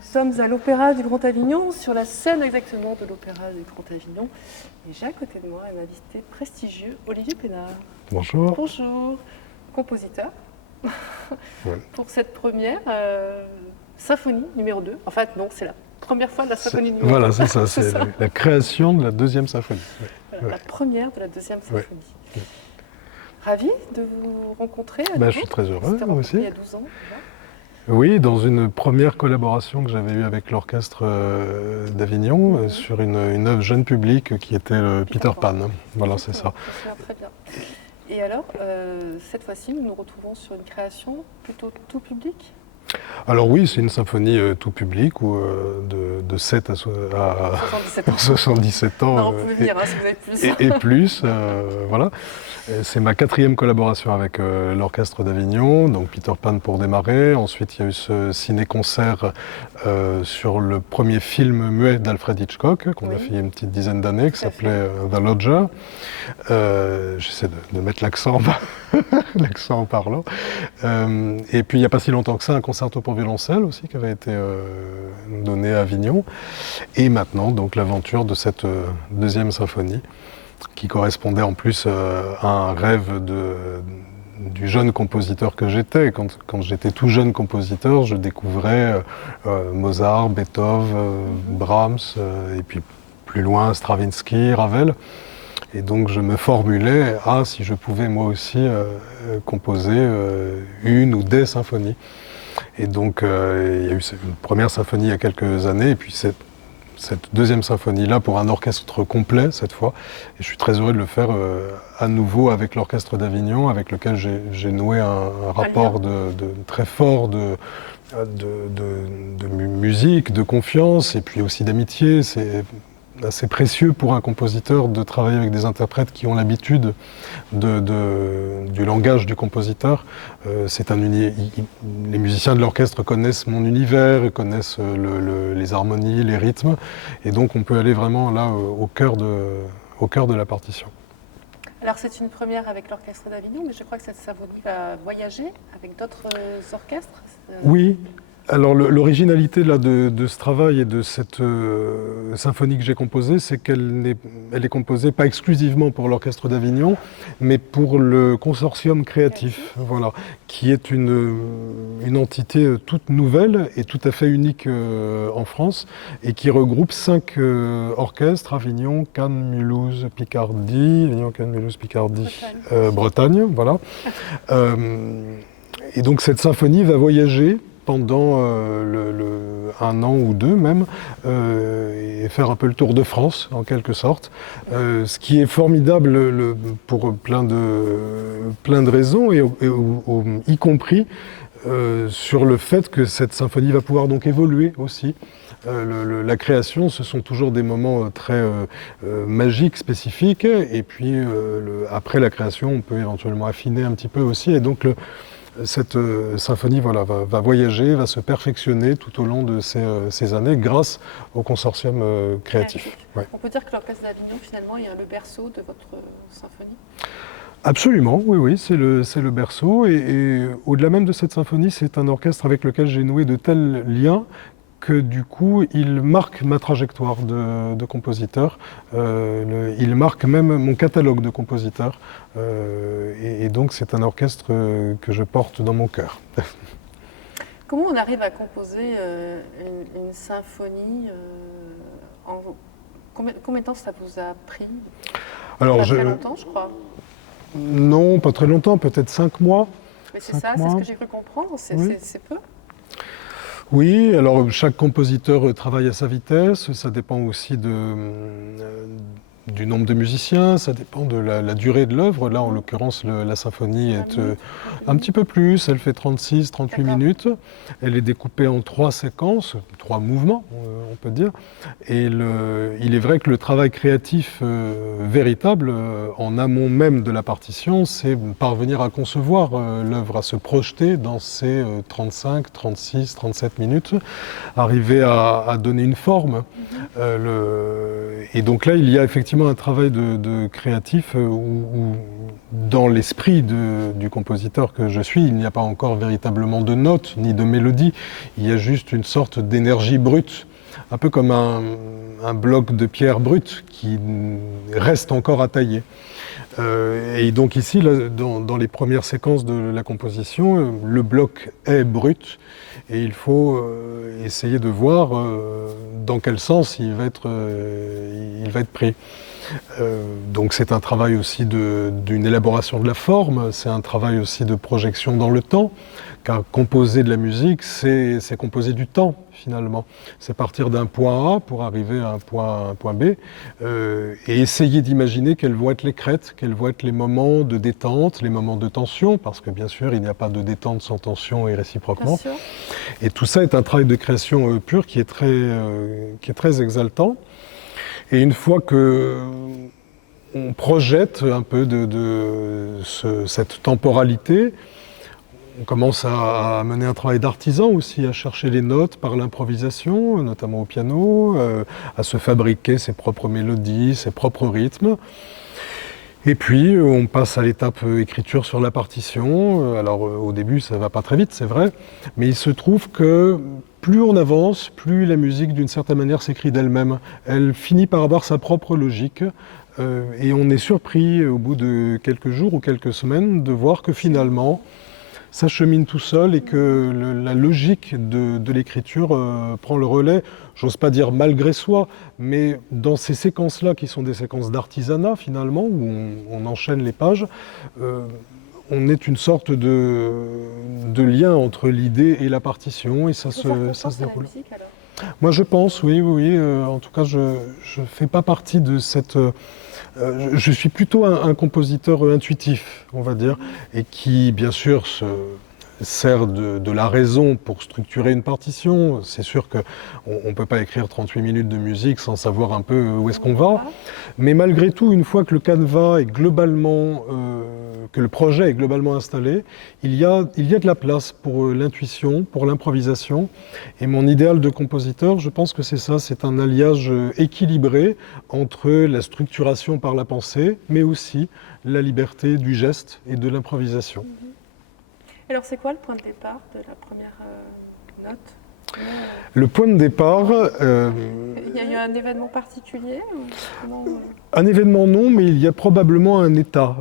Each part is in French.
Nous sommes à l'Opéra du Grand Avignon, sur la scène exactement de l'Opéra du Grand Avignon. Et j'ai à côté de moi un invité prestigieux, Olivier Pénard. Bonjour. Bonjour, compositeur, Ouais. pour cette première symphonie numéro 2. En fait, non, c'est la première fois de la symphonie numéro 2. Voilà, c'est ça, c'est la création de la deuxième symphonie. Voilà, Ouais. la première de la deuxième symphonie. Ouais. Ravi de vous rencontrer. Je suis très heureux, C'était moi rencontré aussi. il y a 12 ans. Déjà. Oui, dans une première collaboration que j'avais eue avec l'orchestre d'Avignon, sur une œuvre jeune public qui était Peter Pan. Voilà, c'est ça. Ça très bien. Et alors, cette fois-ci, nous nous retrouvons sur une création plutôt tout public. Alors oui, c'est une symphonie tout public où, de 7 à 77 ans. Non, vous pouvez venir si vous avez plus. Et plus, voilà. C'est ma 4e collaboration avec l'orchestre d'Avignon, donc Peter Pan pour démarrer. Ensuite, il y a eu ce ciné-concert sur le premier film muet d'Alfred Hitchcock, qu'on a fait il y a une petite dizaine d'années, qui s'appelait The Lodger. J'essaie de mettre l'accent en parlant. Et puis, il n'y a pas si longtemps que ça, un concerto pour violoncelle aussi, qui avait été donné à Avignon. Et maintenant, donc, l'aventure de cette deuxième symphonie, qui correspondait en plus à un rêve du jeune compositeur que j'étais. Quand j'étais tout jeune compositeur, je découvrais Mozart, Beethoven, Brahms, et puis plus loin Stravinsky, Ravel. Et donc je me formulais si je pouvais moi aussi composer une ou des symphonies. Et donc il y a eu une première symphonie il y a quelques années, et puis cette deuxième symphonie-là pour un orchestre complet cette fois. Et je suis très heureux de le faire à nouveau avec l'orchestre d'Avignon, avec lequel j'ai noué un rapport très fort de musique, de confiance et puis aussi d'amitié. C'est assez précieux pour un compositeur de travailler avec des interprètes qui ont l'habitude du langage du compositeur. Les musiciens de l'orchestre connaissent mon univers, connaissent les harmonies, les rythmes, et donc on peut aller vraiment là au cœur de la partition. Alors c'est une première avec l'orchestre d'Avignon, mais je crois que cette symphonie va voyager avec d'autres orchestres. Oui. Alors l'originalité là, de ce travail et de cette symphonie que j'ai composée, c'est qu'elle est composée pas exclusivement pour l'orchestre d'Avignon, mais pour le consortium créatif, voilà, qui est une entité toute nouvelle et tout à fait unique en France, et qui regroupe 5 orchestres: Avignon, Cannes, Mulhouse, Picardie, Bretagne, voilà. Et donc cette symphonie va voyager pendant un an ou deux même, et faire un peu le tour de France en quelque sorte. Ce qui est formidable pour plein de raisons, y compris sur le fait que cette symphonie va pouvoir donc évoluer aussi. La création, ce sont toujours des moments très magiques, spécifiques, et puis après la création, on peut éventuellement affiner un petit peu aussi, et donc cette symphonie va voyager, va se perfectionner tout au long de ces années grâce au consortium créatif. Ouais. On peut dire que l'orchestre d'Avignon, finalement, est le berceau de votre symphonie ? Absolument, oui, c'est le berceau. Et au-delà même de cette symphonie, c'est un orchestre avec lequel j'ai noué de tels liens que du coup, il marque ma trajectoire de compositeur. Il marque même mon catalogue de compositeur. Et donc, c'est un orchestre que je porte dans mon cœur. Comment on arrive à composer une symphonie combien de temps ça vous a pris ? Pas très longtemps, je crois. Non, pas très longtemps, peut-être 5 mois. Mais c'est ça, c'est ce que j'ai cru comprendre, c'est peu. Oui, alors chaque compositeur travaille à sa vitesse, ça dépend aussi du nombre de musiciens, ça dépend de la durée de l'œuvre. Là, en l'occurrence, la symphonie est un petit peu plus, elle fait 36-38 minutes. Elle est découpée en 3 séquences, 3 mouvements, on peut dire. Et il est vrai que le travail créatif véritable, en amont même de la partition, c'est parvenir à concevoir l'œuvre, à se projeter dans ces 35, 36, 37 minutes, arriver à donner une forme. Et donc là, il y a effectivement effectivement un travail de créatif où, dans l'esprit du compositeur que je suis, il n'y a pas encore véritablement de notes ni de mélodie. Il y a juste une sorte d'énergie brute, un peu comme un bloc de pierre brute qui reste encore à tailler. Et donc ici, là, dans les premières séquences de la composition, le bloc est brut et il faut essayer de voir dans quel sens il va être pris. Donc c'est un travail aussi d'une élaboration de la forme, c'est un travail aussi de projection dans le temps, car composer de la musique, c'est composer du temps finalement. C'est partir d'un point A pour arriver à un point B, et essayer d'imaginer quelles vont être les crêtes, quels vont être les moments de détente, les moments de tension, parce que bien sûr il n'y a pas de détente sans tension et réciproquement. Et tout ça est un travail de création pure qui est très exaltant. Et une fois que on projette un peu cette temporalité, on commence à mener un travail d'artisan aussi, à chercher les notes par l'improvisation, notamment au piano, à se fabriquer ses propres mélodies, ses propres rythmes. Et puis on passe à l'étape écriture sur la partition. Alors au début ça ne va pas très vite, c'est vrai, mais il se trouve que plus on avance, plus la musique d'une certaine manière s'écrit d'elle-même. Elle finit par avoir sa propre logique. Et on est surpris au bout de quelques jours ou quelques semaines de voir que finalement ça chemine tout seul et que la logique de l'écriture prend le relais, j'ose pas dire malgré soi, mais dans ces séquences-là qui sont des séquences d'artisanat finalement, où on enchaîne les pages, on est une sorte de lien entre l'idée et la partition et ça se déroule. La musique, alors. Moi je pense, oui. En tout cas, je ne fais pas partie de cette... je suis plutôt un compositeur intuitif, on va dire, et qui, bien sûr, se sert de la raison pour structurer une partition. C'est sûr qu'on ne peut pas écrire 38 minutes de musique sans savoir un peu où est-ce qu'on va. Mais malgré tout, une fois que le canevas est globalement... que le projet est globalement installé, il y a de la place pour l'intuition, pour l'improvisation. Et mon idéal de compositeur, je pense que c'est ça, c'est un alliage équilibré entre la structuration par la pensée, mais aussi la liberté du geste et de l'improvisation. Alors c'est quoi le point de départ de la première note ? Le point de départ... il y a eu un événement particulier ou... Un événement non, mais il y a probablement un état,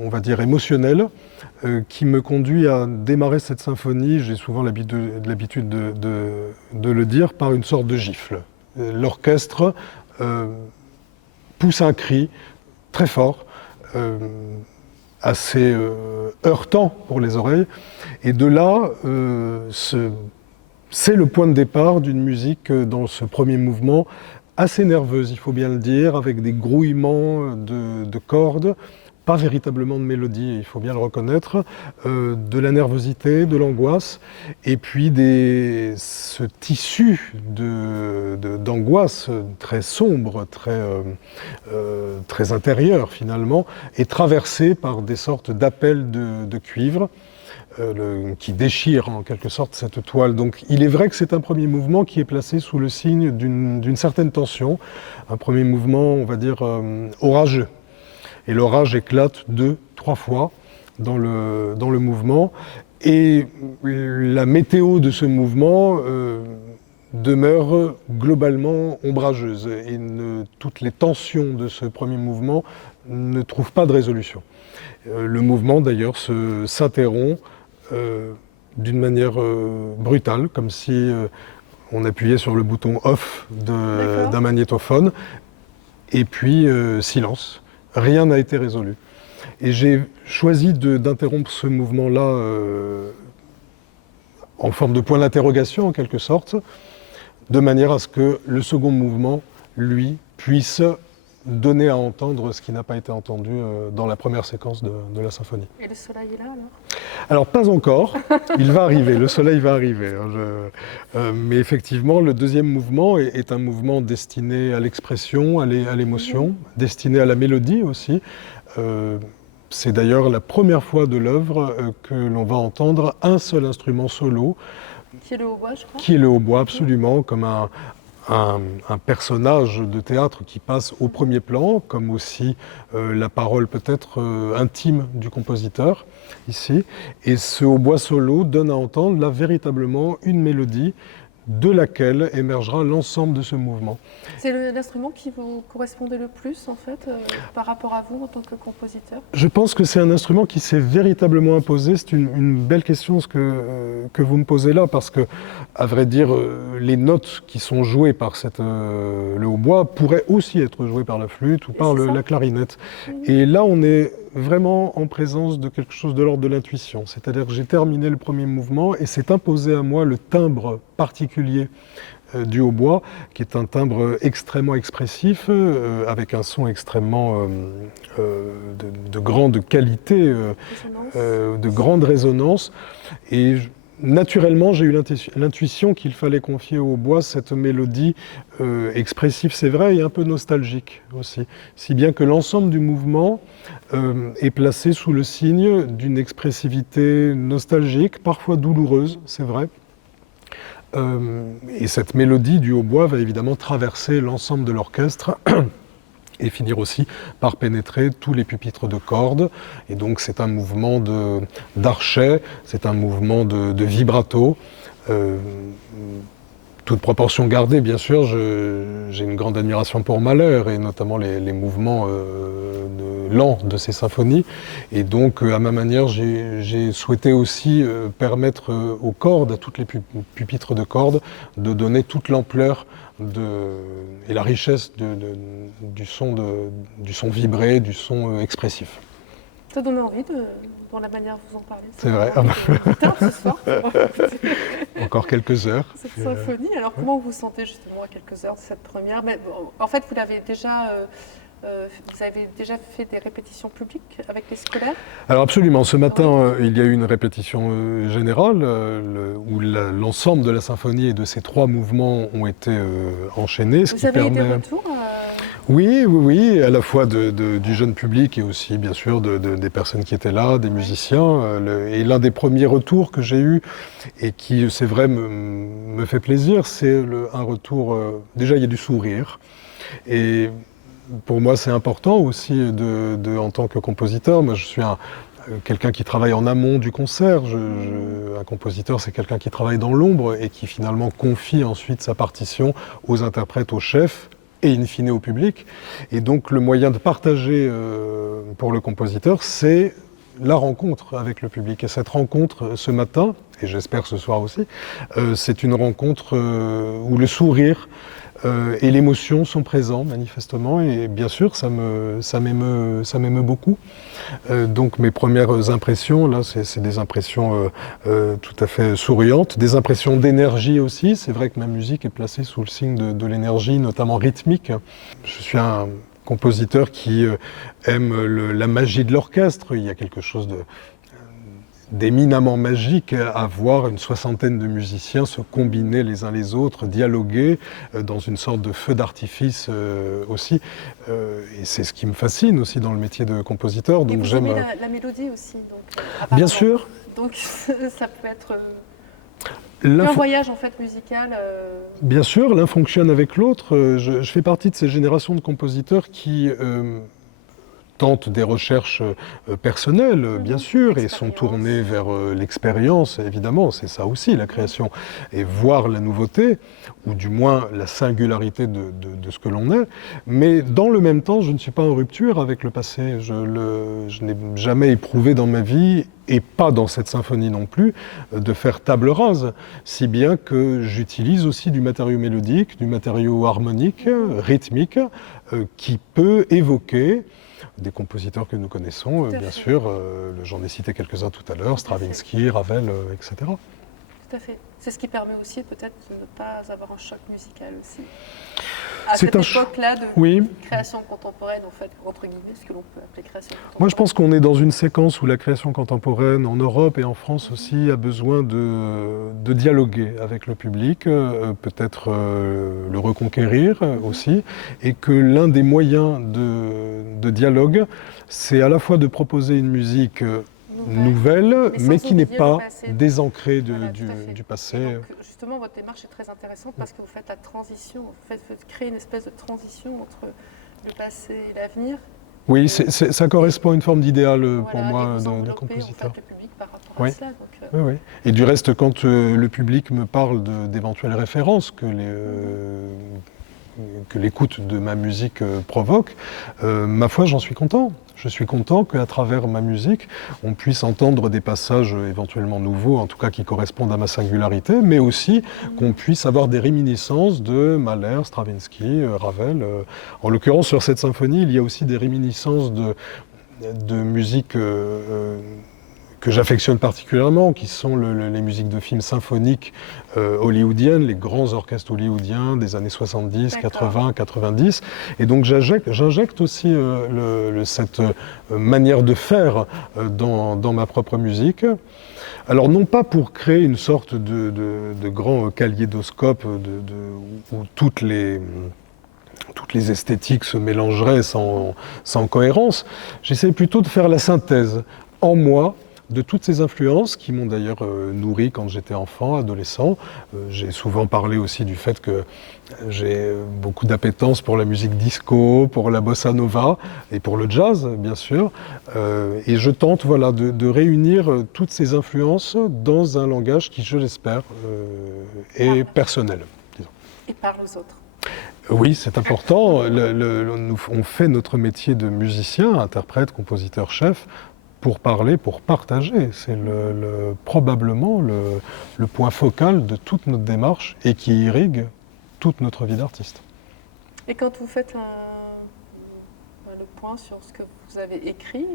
on va dire émotionnel, qui me conduit à démarrer cette symphonie, j'ai souvent l'habitude de le dire, par une sorte de gifle. L'orchestre pousse un cri très fort, assez heurtant pour les oreilles, et de là, c'est le point de départ d'une musique dans ce premier mouvement, assez nerveuse, il faut bien le dire, avec des grouillements de cordes, pas véritablement de mélodie, il faut bien le reconnaître, de la nervosité, de l'angoisse, et puis ce tissu d'angoisse très sombre, très intérieur finalement, est traversé par des sortes d'appels de cuivre, qui déchire en quelque sorte cette toile. Donc il est vrai que c'est un premier mouvement qui est placé sous le signe d'une certaine tension, un premier mouvement, on va dire, orageux. Et l'orage éclate 2-3 fois dans le mouvement, et la météo de ce mouvement demeure globalement ombrageuse, et toutes les tensions de ce premier mouvement ne trouvent pas de résolution. Le mouvement d'ailleurs s'interrompt d'une manière brutale, comme si on appuyait sur le bouton off d'un magnétophone, et puis silence. Rien n'a été résolu. Et j'ai choisi d'interrompre ce mouvement-là en forme de point d'interrogation en quelque sorte, de manière à ce que le second mouvement, lui, puisse donner à entendre ce qui n'a pas été entendu dans la première séquence de la symphonie. Et le soleil est là alors ? Alors pas encore, il va arriver, le soleil va arriver. Mais effectivement, le deuxième mouvement est un mouvement destiné à l'expression, à l'émotion, destiné à la mélodie aussi. C'est d'ailleurs la première fois de l'œuvre que l'on va entendre un seul instrument solo. Qui est le hautbois, je crois ? Qui est le hautbois, absolument, comme un un personnage de théâtre qui passe au premier plan, comme aussi la parole peut-être intime du compositeur, ici. Et ce hautbois solo donne à entendre là véritablement une mélodie de laquelle émergera l'ensemble de ce mouvement. C'est l'instrument qui vous correspondait le plus, en fait, par rapport à vous en tant que compositeur? Je pense que c'est un instrument qui s'est véritablement imposé. C'est une belle question ce que vous me posez là, parce que, à vrai dire, les notes qui sont jouées par le hautbois pourraient aussi être jouées par la flûte ou par la clarinette. Et là, on est vraiment en présence de quelque chose de l'ordre de l'intuition. C'est-à-dire que j'ai terminé le premier mouvement et s'est imposé à moi le timbre particulier du hautbois, qui est un timbre extrêmement expressif, avec un son extrêmement de grande qualité, de grande résonance. Et naturellement, j'ai eu l'intuition qu'il fallait confier au hautbois cette mélodie expressive, c'est vrai, et un peu nostalgique aussi. Si bien que l'ensemble du mouvement est placé sous le signe d'une expressivité nostalgique, parfois douloureuse, c'est vrai. Et cette mélodie du hautbois va évidemment traverser l'ensemble de l'orchestre et finir aussi par pénétrer tous les pupitres de cordes. Et donc c'est un mouvement d'archet, c'est un mouvement de vibrato. Toute proportion gardée, bien sûr, j'ai une grande admiration pour Mahler, et notamment les mouvements lents de ses symphonies. Et donc, à ma manière, j'ai souhaité aussi permettre aux cordes, à toutes les pupitres de cordes, de donner toute l'ampleur et la richesse du son vibré, du son expressif. Ça donne envie dans la manière dont vous en parlez. C'est vrai. Ce soir, encore quelques heures. Cette symphonie. Alors, comment vous vous sentez justement à quelques heures de cette première? Mais, en fait, vous avez déjà fait des répétitions publiques avec les scolaires? Alors absolument. Ce matin, il y a eu une répétition générale où l'ensemble de la symphonie et de ces trois mouvements ont été enchaînés. Vous avez eu des retours Oui, à la fois du jeune public et aussi, bien sûr, des personnes qui étaient là, des musiciens. Et l'un des premiers retours que j'ai eu, et qui, c'est vrai, me fait plaisir, c'est un retour... déjà, il y a du sourire. Et pour moi, c'est important aussi, en tant que compositeur. Moi, je suis quelqu'un qui travaille en amont du concert. Un compositeur, c'est quelqu'un qui travaille dans l'ombre et qui, finalement, confie ensuite sa partition aux interprètes, aux chefs, et in fine au public. Et donc le moyen de partager pour le compositeur, c'est la rencontre avec le public. Et cette rencontre ce matin, et j'espère ce soir aussi, c'est une rencontre où le sourire et l'émotion sont présents manifestement, et bien sûr ça m'émeut beaucoup. Donc mes premières impressions, là, c'est des impressions tout à fait souriantes, des impressions d'énergie aussi. C'est vrai que ma musique est placée sous le signe de l'énergie, notamment rythmique. Je suis un compositeur qui aime la magie de l'orchestre. Il y a quelque chose d'éminemment magique à voir une soixantaine de musiciens se combiner les uns les autres, dialoguer dans une sorte de feu d'artifice aussi. Et c'est ce qui me fascine aussi dans le métier de compositeur. Donc j'aime la mélodie aussi. Donc, bien sûr. Donc ça peut être un voyage en fait musical. Bien sûr, l'un fonctionne avec l'autre. Je fais partie de ces générations de compositeurs qui tentent des recherches personnelles, bien sûr, et sont tournés vers l'expérience, évidemment, c'est ça aussi la création, et voir la nouveauté, ou du moins la singularité de ce que l'on est. Mais dans le même temps, je ne suis pas en rupture avec le passé. Je n'ai jamais éprouvé dans ma vie, et pas dans cette symphonie non plus, de faire table rase, si bien que j'utilise aussi du matériau mélodique, du matériau harmonique, rythmique, qui peut évoquer des compositeurs que nous connaissons, bien sûr, j'en ai cité quelques-uns tout à l'heure, Stravinsky, Ravel, etc. Tout à fait. C'est ce qui permet aussi peut-être de ne pas avoir un choc musical aussi. À cette époque-là de création contemporaine, en fait, entre guillemets, ce que l'on peut appeler création contemporaine. Moi, je pense qu'on est dans une séquence où la création contemporaine, en Europe et en France aussi, a besoin de dialoguer avec le public, peut-être le reconquérir aussi, et que l'un des moyens de dialogue, c'est à la fois de proposer une musique nouvelle, sans mais qui n'est oublier le pas passé. désancrée Voilà, tout à fait. du passé. Et donc, justement, votre démarche est très intéressante parce que vous faites la transition, vous créez une espèce de transition entre le passé et l'avenir. Oui, ça correspond à une forme d'idéal pour Voilà, moi et vous de enveloppez, compositeur. en fait, le public par rapport Oui. à cela. Donc, Oui, oui. Et du reste, quand le public me parle d'éventuelles références que l'écoute de ma musique provoque, ma foi, j'en suis content. Je suis content qu'à travers ma musique, on puisse entendre des passages éventuellement nouveaux, en tout cas qui correspondent à ma singularité, mais aussi qu'on puisse avoir des réminiscences de Mahler, Stravinsky, Ravel. En l'occurrence, sur cette symphonie, il y a aussi des réminiscences de musique que j'affectionne particulièrement, qui sont les musiques de films symphoniques hollywoodiennes, les grands orchestres hollywoodiens des années 70, 80, 90. Et donc j'injecte aussi cette manière de faire dans ma propre musique. Alors non pas pour créer une sorte de grand kaléidoscope où toutes les esthétiques se mélangeraient sans cohérence. J'essaie plutôt de faire la synthèse en moi de toutes ces influences qui m'ont d'ailleurs nourri quand j'étais enfant, adolescent. J'ai souvent parlé aussi du fait que j'ai beaucoup d'appétence pour la musique disco, pour la bossa nova et pour le jazz, bien sûr. Et je tente voilà, de réunir toutes ces influences dans un langage qui, je l'espère, est personnel. Disons. et parle aux autres. Oui, c'est important. On fait notre métier de musicien, interprète, compositeur, chef, pour parler, pour partager. C'est probablement le point focal de toute notre démarche et qui irrigue toute notre vie d'artiste. Et quand vous faites le point sur ce que vous avez écrit,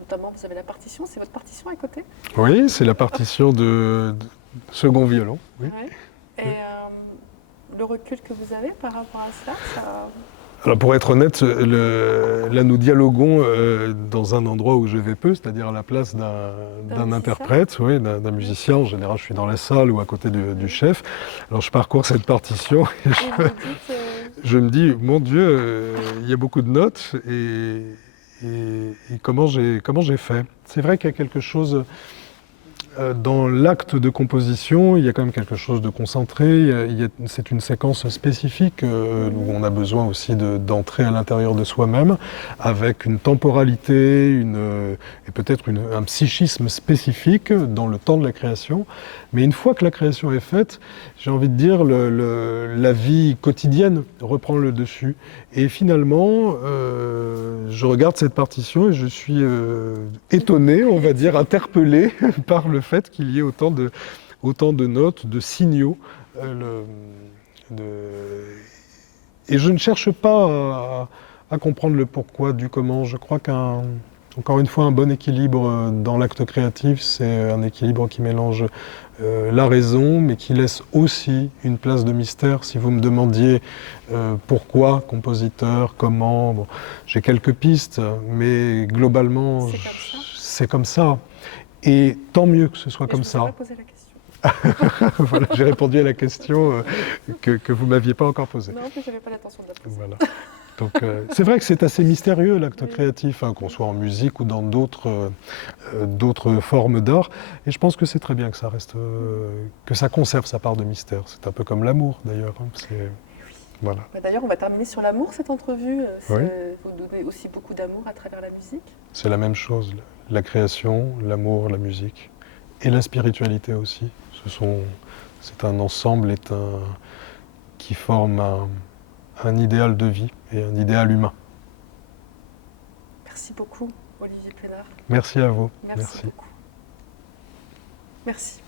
notamment vous avez la partition, c'est votre partition à côté? Oui, c'est la partition de second violon. Oui. Ouais. Et le recul que vous avez par rapport à cela, Alors pour être honnête, là nous dialoguons dans un endroit où je vais peu, c'est-à-dire à la place d'un interprète, oui, d'un musicien. En général, je suis dans la salle ou à côté du chef. Alors je parcours cette partition et je me dis, mon Dieu, il y a beaucoup de notes et comment j'ai fait. C'est vrai qu'il y a quelque chose... Dans l'acte de composition, il y a quand même quelque chose de concentré, c'est une séquence spécifique où on a besoin aussi d'entrer à l'intérieur de soi-même avec une temporalité et peut-être un psychisme spécifique dans le temps de la création. Mais une fois que la création est faite, j'ai envie de dire, la vie quotidienne reprend le dessus. Et finalement, je regarde cette partition et je suis étonné, on va dire, interpellé par le fait qu'il y ait autant de notes, de signaux. Et je ne cherche pas à comprendre le pourquoi du comment. Je crois qu'encore une fois, un bon équilibre dans l'acte créatif, c'est un équilibre qui mélange la raison, mais qui laisse aussi une place de mystère. Si vous me demandiez pourquoi, compositeur, comment, bon, j'ai quelques pistes, mais globalement, c'est comme ça. Et tant mieux que ce soit comme ça. Je vous ai pas posé la question. Voilà, j'ai répondu à la question que vous ne m'aviez pas encore posée. Non, mais je n'avais pas l'intention de la poser. Voilà. Donc, c'est vrai que c'est assez mystérieux l'acte créatif, hein, qu'on soit en musique ou dans d'autres formes d'art. Et je pense que c'est très bien que ça reste, que ça conserve sa part de mystère. C'est un peu comme l'amour d'ailleurs. Hein. Voilà. D'ailleurs, on va terminer sur l'amour cette entrevue. Oui. Vous donnez aussi beaucoup d'amour à travers la musique. C'est la même chose, la création, l'amour, la musique et la spiritualité aussi. C'est un ensemble qui forme un idéal de vie et un idéal humain. Merci beaucoup, Olivier Plénard. Merci à vous. Merci beaucoup. Merci.